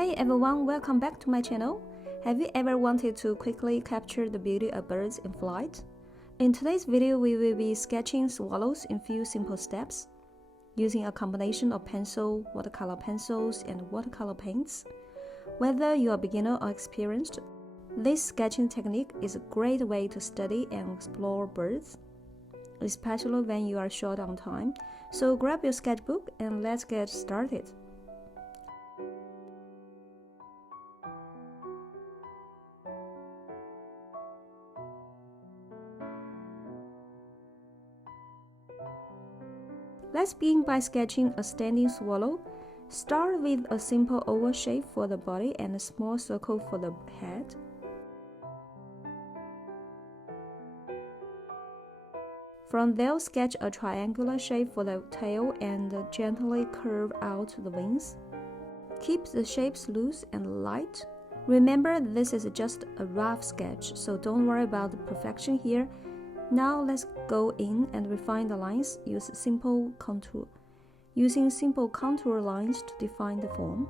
Hey everyone, welcome back to my channel. Have you ever wanted to quickly capture the beauty of birds in flight? In today's video, we will be sketching swallows in few simple steps, using a combination of pencil, watercolor pencils, and watercolor paints. Whether you are beginner or experienced, this sketching technique is a great way to study and explore birds, especially when you are short on time. So grab your sketchbook and let's get started. Let's begin by sketching a standing swallow. Start with a simple oval shape for the body and a small circle for the head. From there, sketch a triangular shape for the tail and gently curve out the wings. Keep the shapes loose and light. Remember, this is just a rough sketch, so don't worry about the perfection here. Now let's go in and refine the lines. Using simple contour lines to define the form.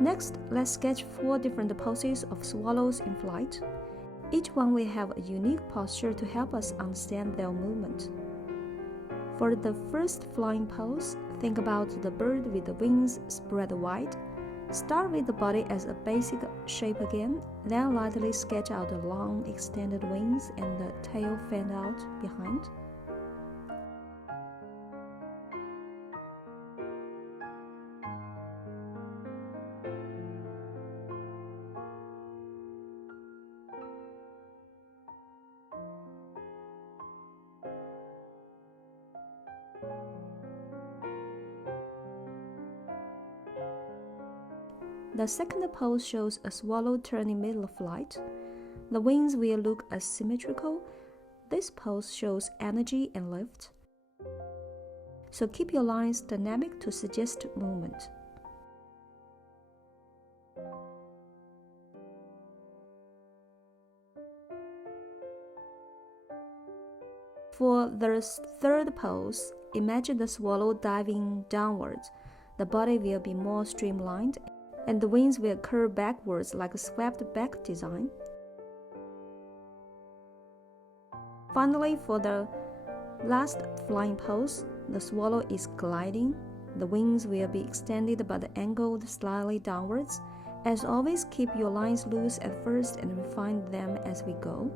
Next, let's sketch 4 different poses of swallows in flight. Each one will have a unique posture to help us understand their movement. For the first flying pose, think about the bird with the wings spread wide. Start with the body as a basic shape again, then lightly sketch out the long extended wings and the tail fan out behind. The second pose shows a swallow turning mid-flight. The wings will look asymmetrical. This pose shows energy and lift. So keep your lines dynamic to suggest movement. For the third pose, imagine the swallow diving downwards. The body will be more streamlined, and the wings will curve backwards like a swept-back design. Finally, for the last flying pose, the swallow is gliding. The wings will be extended but angled slightly downwards. As always, keep your lines loose at first and refine them as we go.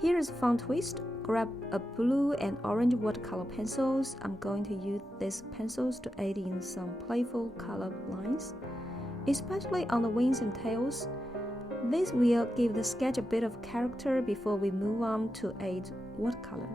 Here is a fun twist. Grab a blue and orange watercolor pencils. I'm going to use these pencils to aid in some playful color lines, especially on the wings and tails. This will give the sketch a bit of character before we move on to add watercolor.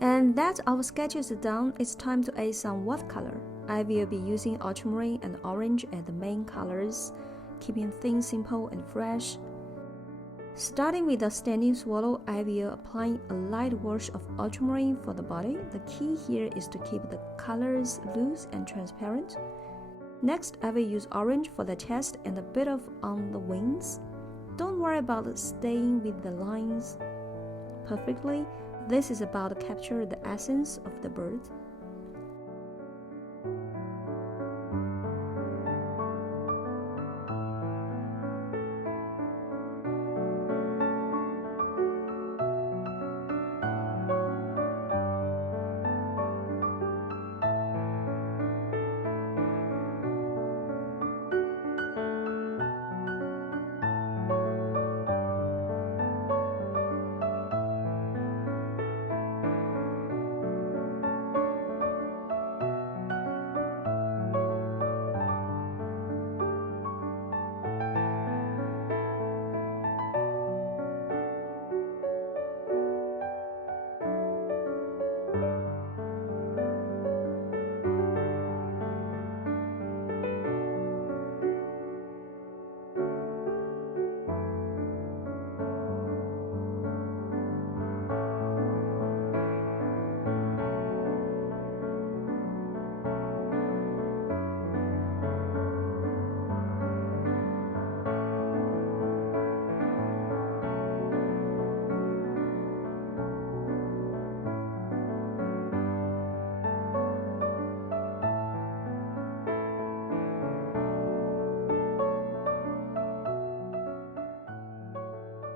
And that our sketches are done, it's time to add some watercolor. I will be using Ultramarine and Orange as the main colors, keeping things simple and fresh. Starting with the standing swallow, I will apply a light wash of ultramarine for the body. The key here is to keep the colors loose and transparent. Next, I will use orange for the chest and a bit of on the wings. Don't worry about staying with the lines perfectly. This is about to capture the essence of the bird.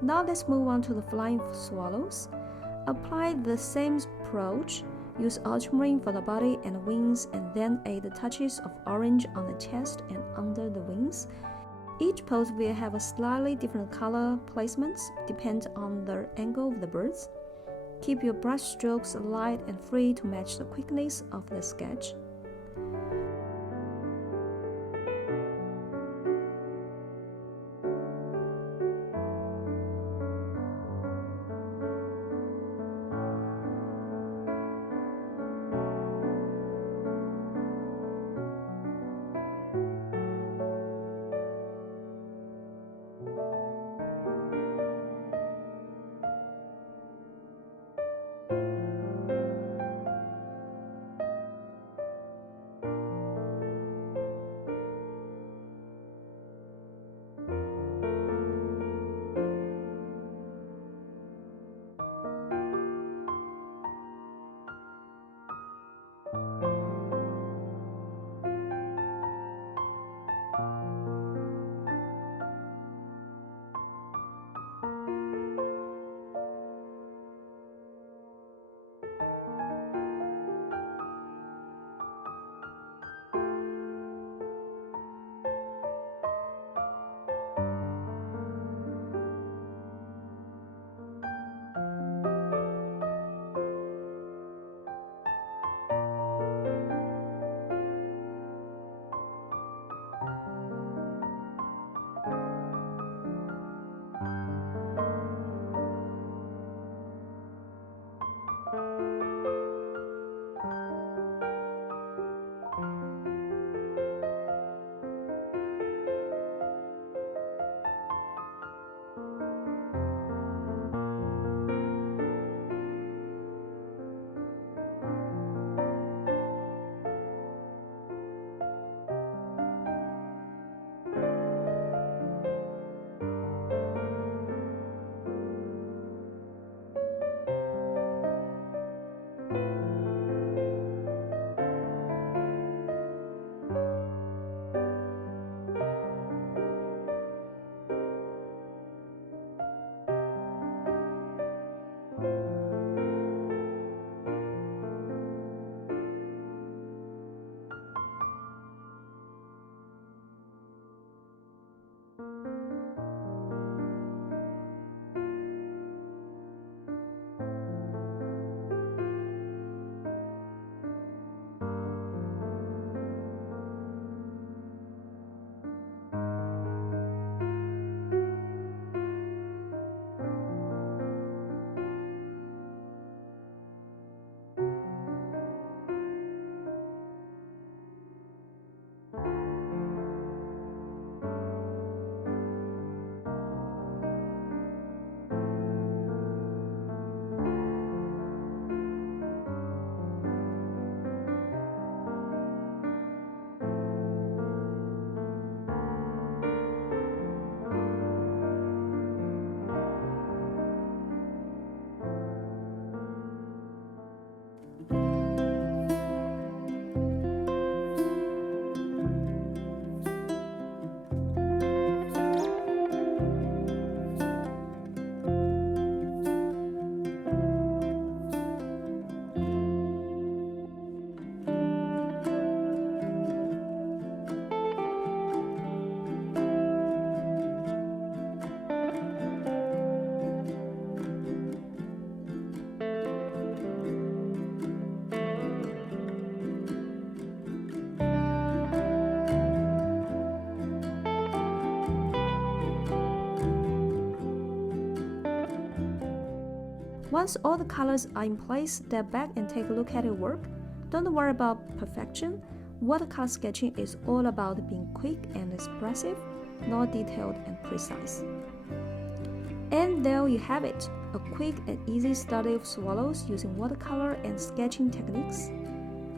Now let's move on to the flying swallows. Apply the same approach. Use ultramarine for the body and wings, and then add the touches of orange on the chest and under the wings. Each pose will have a slightly different color placements, depend on the angle of the birds. Keep your brush strokes light and free to match the quickness of the sketch. Once all the colors are in place, step back and take a look at your work. Don't worry about perfection. Watercolor sketching is all about being quick and expressive, not detailed and precise. And there you have it, a quick and easy study of swallows using watercolor and sketching techniques.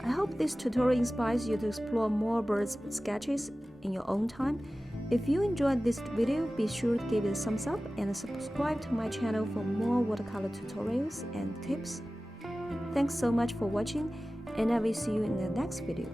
I hope this tutorial inspires you to explore more bird sketches in your own time. If you enjoyed this video, be sure to give it a thumbs up and subscribe to my channel for more watercolor tutorials and tips. Thanks so much for watching, and I will see you in the next video.